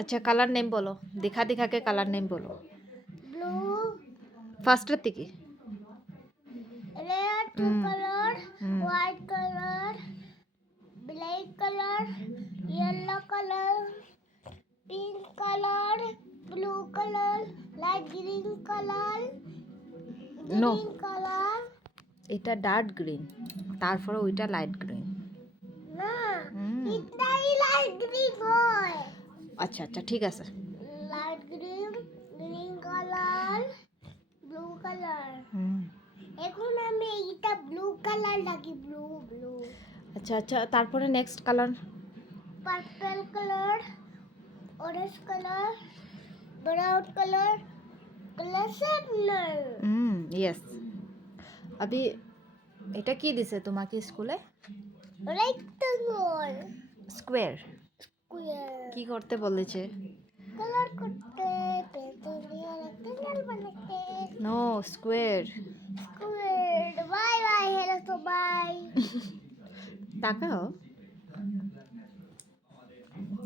আচ্ছা colour name বলো দেখা দেখাকে কালার নেম বলো ব্লু ফার্স্টের থেকে red mm. color, mm. white color, black color, yellow color, pink color, blue color, light green color, green no. color. এটা dark green তারপরে ওইটা লাইট গ্রিন না এটা আচ্ছা আচ্ছা ঠিক আছে। Light green green colour blue colour. এখন আমি এইটা ব্লু কালার লাগি ব্লু ব্লু। আচ্ছা আচ্ছা তারপরে next colour purple colour orange colour brown colour hmm yes আবি এটা কি দিছে তোমাকে স্কুলে? রেক্টাঙ্গল স্কোয়ার কি করতে বলেছে? কালার করতে পেন্সিল দিয়ে রেক্টাঙ্গল বানাতে। No square square bye bye hello তো বাই তাকাও।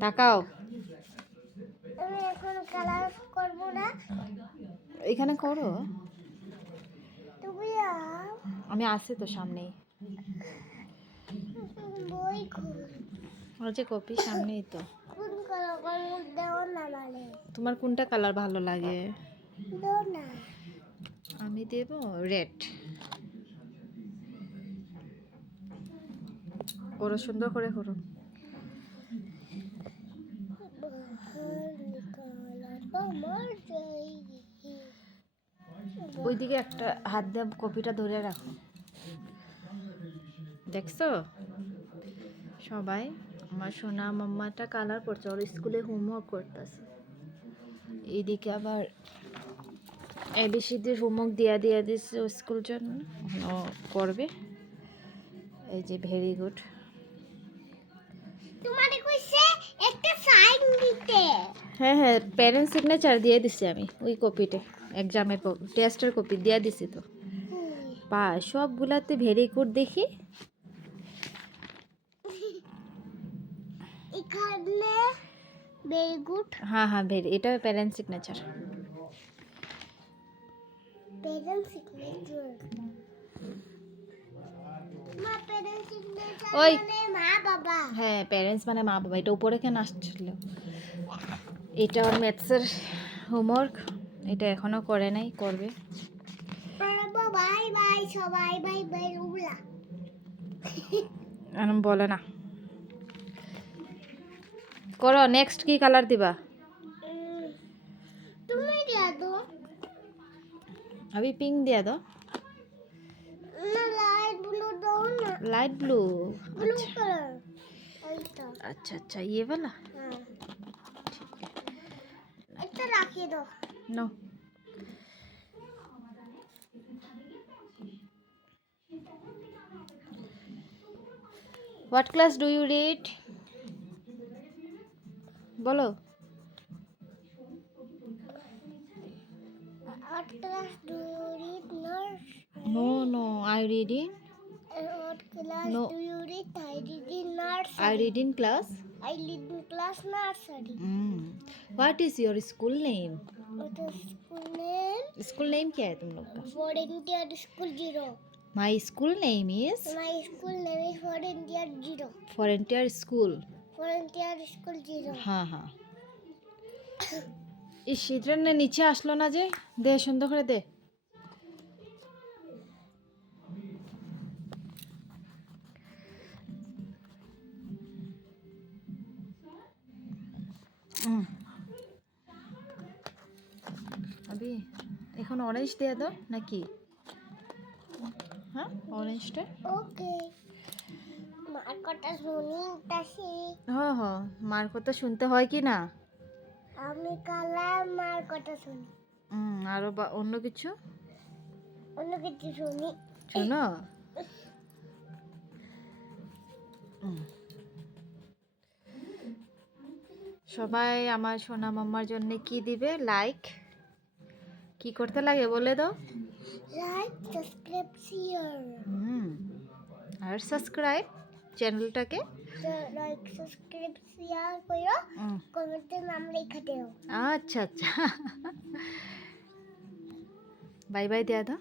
তাকাও। আমি এখন কালার করব না। এখানে করো। তুমি। আমি আসি তো সামনেই। বই খুল। ওই যে কপি সামনেই তো। মানে। তোমার কোনটা কালার ভালো লাগে? আমি দেব রেড করো সুন্দর করে করো। ওইদিকে একটা হাত দিয়ে কপিটা ধরে রাখো। দেখছ? সবাই আমার সোনা মাম্মাটা কালার করছে ওর স্কুলে হোমওয়ার্ক করতেছে। এইদিকে আবার এবিসিডির হোমওয়ার্ক দিয়া দিয়া দিচ্ছে ও স্কুল জন্য। ও করবে? এই যে ভেরি গুড তোমারে কইছে একটা সাইন দিতে। হ্যাঁ হ্যাঁ প্যারেন্টস সিগনেচার দিয়ে দিছি আমি ওই কপিতে এক্সামের টেস্টের কপি দিয়ে দিছি তো। পা সবগুলাতে ভেরি গুড দেখি। এখানে ভেরি গুড হ্যাঁ হ্যাঁ ভেরি এটা প্যারেন্টস সিগনেচার পেরেন্ট সিগনেচার ওই। মানে মা বাবা। হ্যাঁ প্যারেন্টস মানে মা বাবা এটা উপরে কেন আসছিল? এটা ওর ম্যাথসের হোমওয়ার্ক এটা এখনও করে নাই করবে। বাই বাই সবাই বাই বাই এরম বলে না। করো নেক্সট কি কালার দিবা তুমি দিয়া দো আমি পিঙ্ক দিয়ে দাও না লাইট ব্লু দাও না লাইট ব্লু ব্লু কালার এইটা আচ্ছা আচ্ছা ইয়ে वाला হ্যাঁ এটা রাখি দাও no What class do you read? বলো What class do you read, nurse? No, no, I read in. What class no. do you read? I read in nursery. I read in class. I read in class nursery. Mm. What is your school name? What is school name? School name क्या है तुम लोग का? Volunteer school zero. My school name is. My school name is Volunteer zero. Volunteer school. Frontier school Zero. হ্যাঁ হ্যাঁ এই শীতের নিচে আসলো না যে দে সুন্দর করে দে। আবি এখন অরেঞ্জ দিয়ে দাও নাকি হ্যাঁ অরেঞ্জটা Okay. মার কথা শুনি তাসি। হ্যাঁ হ্যাঁ মার কথা শুনতে হয় কি না? আমি কালার মার কথা শুনি। হুম আরও বা অন্য কিছু? অন্য কিছু শুনি। শোনো? সবাই আমার সোনা মাম্মার জন্য কি দিবে? লাইক কি করতে লাগে বলে দাও। লাইক সাবস্ক্রাইব শেয়ার হুম আর সাবস্ক্রাইব চ্যানেলটাকে লাইক সাবস্ক্রাইব শেয়ার করো। কমেন্টে নাম লেখা দিও। আচ্ছা আচ্ছা। বাই বাই দিয়া দাও।